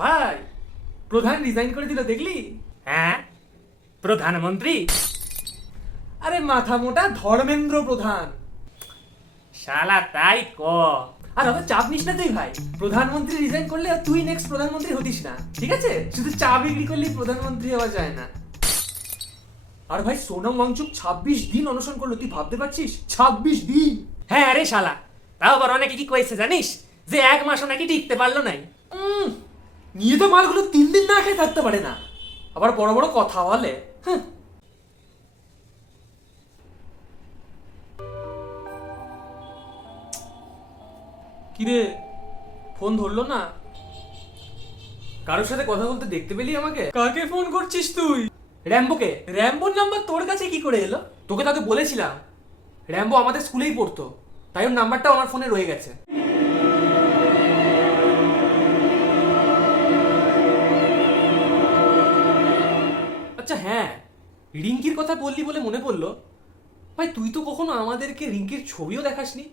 ভাই, প্রধান রিজাইন করে দিল দেখলি? হ্যাঁ, প্রধানমন্ত্রী? আরে মাথা মোটা ধর্মেন্দ্র প্রধান। শালা তাই ক। আর অত চাপ নিস না তুই ভাই, প্রধানমন্ত্রী রিজাইন করলে আর তুই নেক্সট প্রধানমন্ত্রী হতিস না, ঠিক আছে? শুধু চা বিক্রি করলেই প্রধানমন্ত্রী হওয়া যায় না। আর ভাই সোনাম ওয়াংচুক 26 দিন অনশন করলো, তুই ভাবতে পারছিস? 26 দিন। হ্যাঁ রে শালা, তাও আবার অনেকে কি কয়েছে জানিস, যে 1 মাসও নাকি টিকতে পারলো নাই। নিয়ে তো মালগুলো 3 দিন না খেয়ে থাকতে পারে না, আবার বড় বড় কথা বলে। কিরে, ফোন ধরলো না? কারোর সাথে কথা বলতে দেখতে পেলি আমাকে? কাকে ফোন করছিস তুই? র্যাম্বোকে। র্যাম্বোর নাম্বার তোর কাছে কি করে এলো? তোকে তাকে বলেছিলাম, র্যাম্বো আমাদের স্কুলেই পড়তো, তাই ওর নাম্বারটাও আমার ফোনে রয়ে গেছে। আচ্ছা হ্যাঁ, রিঙ্কির কথা বললি বলে মনে পড়লো, ভাই তুই তো কখনো আমাদেরকে রিঙ্কির ছবিও দেখাসনি,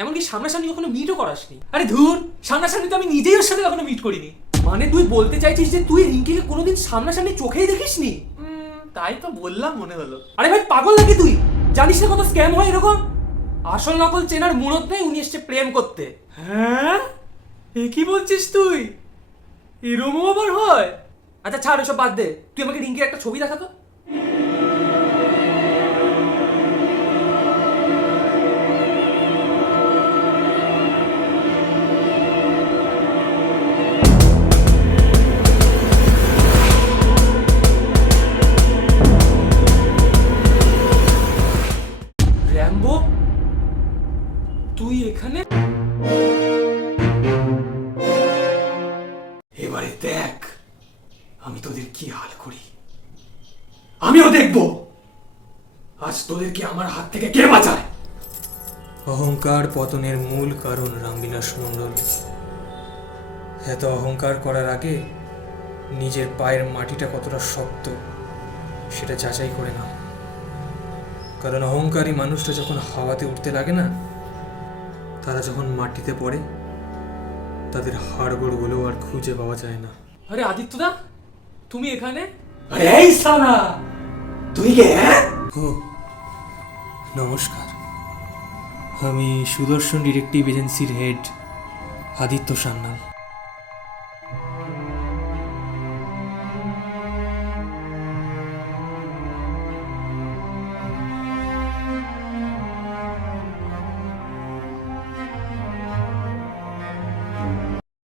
এমনকি সামনাসামনি কখনো মিটও করাসনি। আরে ধুর, সামনাসামনি তো আমি নিজেই ওর সাথে কখনো মিট করিনি। মানে তুই বলতে চাইছিস যে তুই রিঙ্কিকে কোনোদিন সামনাসামনি চোখেই দেখিসনি? তাই তো বললাম মনে হলো। আরে ভাই পাগল নাকি তুই? জানিস না কত স্ক্যাম হয় এরকম? আসল নকল চেনার মুরত নেই, উনি এসছে প্রেম করতে। হ্যাঁ, এ কি বলছিস তুই? এরমও আবার হয়? আচ্ছা ছাড়, ওসব বাদ দে, তুই আমাকে রিঙ্কির একটা ছবি দেখাতো। র্যাম্বো, তুই এখানে? এবারে দেখ আমি তোদের কি হাল করি। আমিও দেখব আজ তোদেরকে আমার হাত থেকে কে বাঁচায়। অহংকার পতনের মূল কারণ রামবিলাস মণ্ডল। এত অহংকার করার আগে নিজের পায়ের মাটিটা কতটা শক্ত সেটা যাচাই করে নাও, কারণ অহংকারী মানুষটা যখন হাওয়াতে উঠতে লাগে না, তারা যখন মাটিতে পড়ে তাদের হাড়গোড়গুলো আর খুঁজে পাওয়া যায় না। আরে আদিত্যদা, তুমি এখানে? আরে এই শালা, তুই কে? ও নমস্কার, আমি সুদর্শন ডিটেকটিভ এজেন্সির হেড আদিত্য সান্যাল।